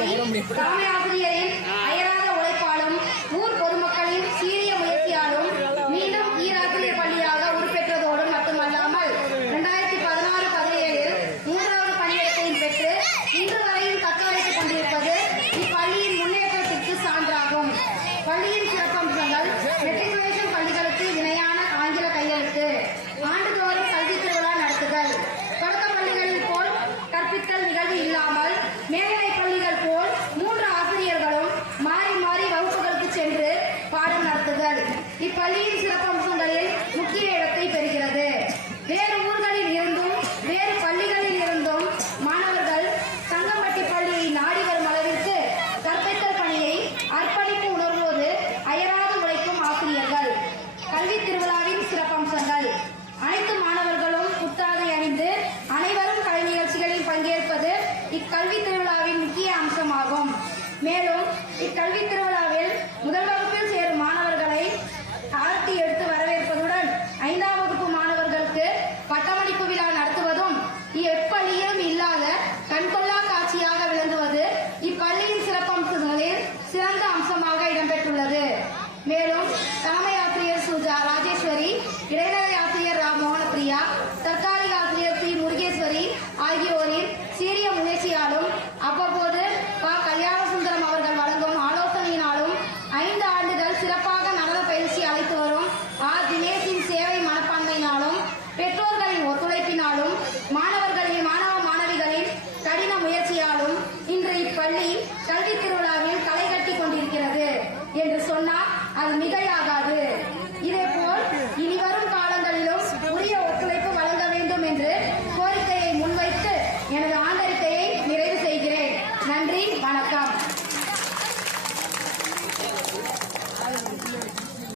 தலைமை ஆசிரியரின் அயராத உழைப்பாலும் ஊர் பொதுமக்களின் சீரிய முயற்சியாலும் மீண்டும் ஈராசிரியர் பள்ளியாக உருப்பெற்றதோடு மட்டுமல்லாமல் 2016-17 மூன்றாவது பணியிடத்தையும் பெற்று இன்று வரையும் தக்க வைத்துக் கொண்டிருப்பது இப்பள்ளியின் முன்னேற்றத்திற்கு சான்றாகும். பள்ளியின் சிறப்பம்சங்கள்: மெட்ரிகுலேஷன் பள்ளிகளுக்கு இணையான ஆங்கில கையெழுத்து, ஆண்டுதோறும் கல்வி திருவிழா நடத்துதல், தொடக்க பள்ளிகளில் போல் கற்பித்தல் நிகழ்வு இல்லாமல் மேல்நிலை பள்ளிகள் போல் 3 ஆசிரியர்களும் மாறி மாறி வகுப்புகளுக்கு சென்று பாடம் நடத்துதல் இப்பள்ளியின் சிறப்பம்சங்களில் முக்கிய இடத்தை பெறுகிறது. வேறு ஊர்களில் இருந்தும் வேறு பள்ளிகளில் இருந்தும் மாணவர்கள் தங்கம்பட்டி பள்ளியை நாடி வரும் அளவிற்கு கற்பித்தல் பணியை அர்ப்பணிப்பு உணர்வோடு அயராது உழைக்கும் ஆசிரியர்கள். கல்வி திருவிழாவின் சிறப்பம்சங்கள்: அனைத்து மாணவர்களும் புத்தாடை அணிந்து அனைவரும் கலை நிகழ்ச்சிகளில் பங்கேற்பது இக்கல்வி திருவிழாவின் முக்கிய அம்சமாகும். மேலும் இக்கல்வி திருவிழாவில் முதல் வகுப்பில் சேரும் மாணவர்களை ஆரத்தி எடுத்து வரவேற்பதுடன் 5ஆம் வகுப்பு மாணவர்களுக்கு பட்டமளிப்பு விழா நடத்துவதும் எப்பள்ளியிலும் இல்லாத கண்கொள்ளா காட்சியாக விளங்குவது இப்பள்ளியின் சிறப்பம்சங்களில் சிறந்த அம்சமாக இடம்பெற்றுள்ளது. மேலும் தலைமை ஆசிரியர் சுஜா ராஜேஸ்வரி, இடைநிலை ஆசிரியர் ரா மோகனப்பிரியா, தற்காலிக ஆசிரியர் பி முருகேஸ்வரி ஆகியோரின் சீரிய முயற்சியாலும் அவ்வப்போது ப கல்யாணசுந்தரம் அவர்கள் வழங்கும் ஆலோசனையினாலும் 5 ஆண்டுகள் சிறப்பாக நடன பயிற்சி அளித்து வரும் தினேஷின் சேவை மனப்பான்மையினாலும் பெற்றோர்களின் ஒத்துழைப்பினாலும் மாணவ மாணவிகளின் கடின முயற்சியாலும் இன்று இப்பள்ளி கல்வி திருவிழாவில் களை கட்டி கொண்டிருக்கிறது என்று சொன்னால் அது மிகையாகாது. இதேபோல் இனிவரும் காலங்களிலும் உரிய ஒத்துழைப்பு வழங்க வேண்டும் என்று கோரிக்கையை முன்வைத்து எனது ஆண்டறிக்கையை நிறைவு செய்கிறேன். நன்றி, வணக்கம்.